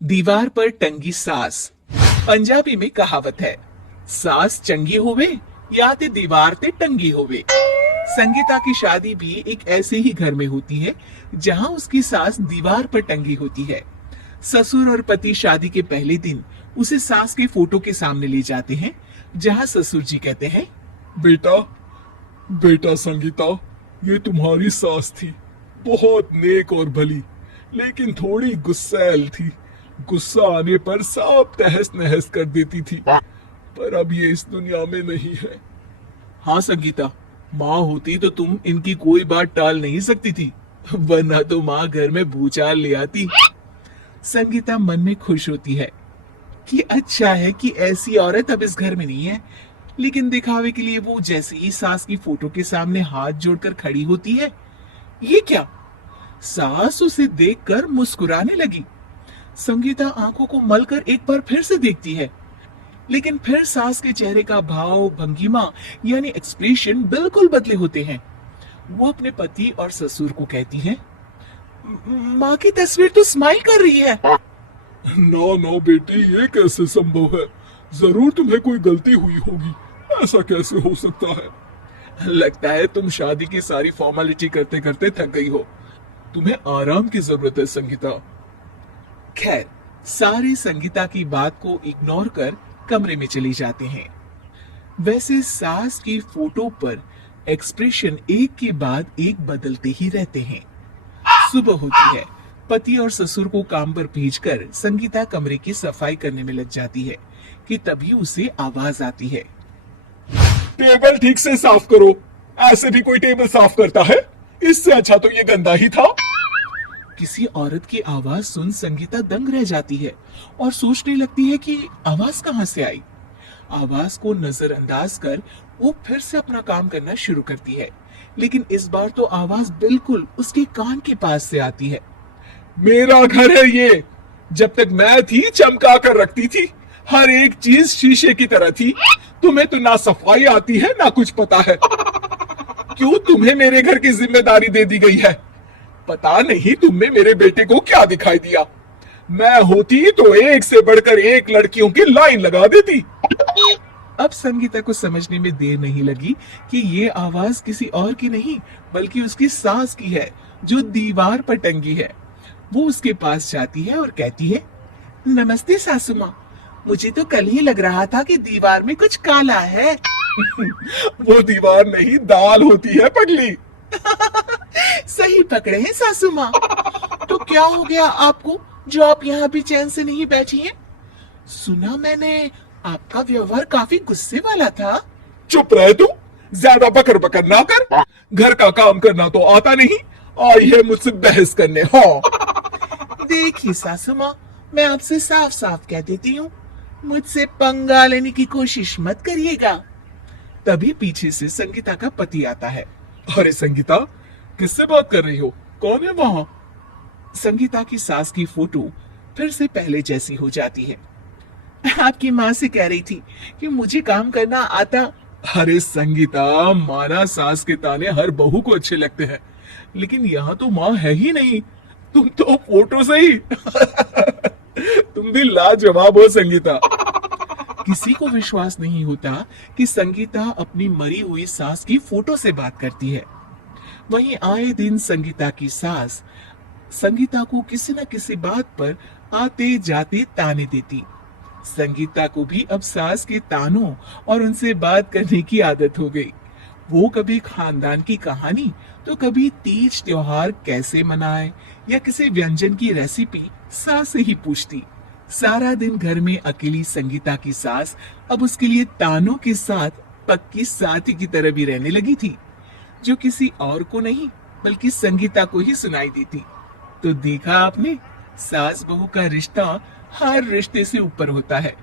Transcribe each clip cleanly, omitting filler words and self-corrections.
दीवार पर टंगी सास। पंजाबी में कहावत है, सास चंगी होवे या ते दीवार ते टंगी होवे। संगीता की शादी भी एक ऐसे ही घर में होती है जहां उसकी सास दीवार पर टंगी होती है। ससुर और पति शादी के पहले दिन उसे सास के फोटो के सामने ले जाते हैं, जहां ससुर जी कहते हैं, बेटा बेटा संगीता, ये तुम्हारी सास थी, बहुत नेक और भली, लेकिन थोड़ी गुस्सैल थी। गुस्सा आने पर सब तहस नहस कर देती थी, पर अब ये इस दुनिया में नहीं है। हाँ संगीता, माँ होती तो तुम इनकी कोई बात टाल नहीं सकती थी, वरना तो माँ घर में भूचाल ले आती। संगीता मन में खुश होती है कि अच्छा है कि ऐसी औरत अब इस घर में नहीं है, लेकिन दिखावे के लिए वो जैसे ही सास की फोटो के सामने हाथ जोड़कर खड़ी होती है, ये क्या? सास उसे देखकर मुस्कुराने लगी। संगीता आंखों को मलकर एक बार फिर से देखती है, लेकिन फिर सास के चेहरे का भाव, भंगिमा यानी एक्सप्रेशन बिल्कुल बदले होते हैं। वो अपने पति और ससुर को कहती है, माँ की तस्वीर तो स्माइल कर रही है। ना ना बेटी, ये कैसे संभव है? जरूर तुम्हें कोई गलती हुई होगी, ऐसा कैसे हो सकता है? लगता है तुम शादी की सारी फॉर्मेलिटी करते करते थक गई हो, तुम्हें आराम की जरूरत है संगीता। खैर, सारे संगीता की बात को इग्नोर कर कमरे में चले जाते हैं। वैसे सास की फोटो पर एक्सप्रेशन एक के बाद एक बदलते ही रहते हैं। सुबह होती है, पति और ससुर को काम पर भेजकर संगीता कमरे की सफाई करने में लग जाती है कि तभी उसे आवाज आती है, टेबल ठीक से साफ करो। ऐसे भी कोई टेबल साफ करता है? इससे अच्छा तो ये गंदा ही था। किसी औरत की आवाज सुन संगीता दंग रह जाती है और सोचने लगती है कि आवाज कहां से आई। आवाज को नजरअंदाज कर वो फिर से अपना काम करना शुरू करती है, लेकिन इस बार तो आवाज बिल्कुल उसके कान के पास से आती है। मेरा घर है ये, जब तक मैं थी चमका कर रखती थी, हर एक चीज शीशे की तरह थी। तुम्हें तो ना सफाई आती है ना कुछ पता है। क्यों तुम्हें मेरे घर की जिम्मेदारी दे दी गई है? पता नहीं तुमने मेरे बेटे को क्या दिखाई दिया। मैं होती तो एक से बढ़कर एक लड़कियों की लाइन लगा देती। अब संगीता को समझने में देर नहीं लगी कि ये आवाज किसी और की नहीं बल्कि उसकी सास की है, जो दीवार पर टंगी है। वो उसके पास जाती है और कहती है, नमस्ते सासू माँ, मुझे तो कल ही लग रहा था कि दीवार में कुछ काला है। वो दीवार नहीं, दाल होती है पगली। सही पकड़े हैं सासू माँ। तो क्या हो गया आपको जो आप यहाँ भी चैन से नहीं बैठी हैं? सुना मैंने आपका व्यवहार काफी गुस्से वाला था। चुप रहे तू, ज्यादा बकर बकर ना कर। घर का काम करना तो आता नहीं, आई है मुझसे बहस करने। हाँ देखिए सासू माँ, मैं आपसे साफ साफ कह देती हूँ, मुझसे पंगा लेने की कोशिश मत करिएगा। तभी पीछे से संगीता का पति आता है। अरे संगीता, किससे बात कर रही हो? कौन है वहां? संगीता की सास की फोटो फिर से पहले जैसी हो जाती है। आपकी माँ से कह रही थी कि मुझे काम करना आता। अरे संगीता, माना सास के ताने हर बहू को अच्छे लगते हैं, लेकिन यहाँ तो माँ है ही नहीं, तुम तो फोटो से ही। तुम भी लाजवाब हो संगीता। किसी को विश्वास नहीं होता कि संगीता अपनी मरी हुई सास की फोटो से बात करती है। वहीं आए दिन संगीता की सास संगीता को किसी न किसी बात पर आते जाते ताने देती। संगीता को भी अब सास के तानों और उनसे बात करने की आदत हो गई। वो कभी खानदान की कहानी तो कभी तीज त्योहार कैसे मनाए या किसी व्यंजन की रेसिपी सास से ही पूछती। सारा दिन घर में अकेली संगीता की सास अब उसके लिए तानों के साथ पक्की साथी की तरह भी रहने लगी थी, जो किसी और को नहीं बल्कि संगीता को ही सुनाई देती। तो देखा आपने, सास बहू का रिश्ता हर रिश्ते से ऊपर होता है,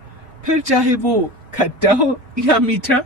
फिर चाहे वो खट्टा हो या मीठा।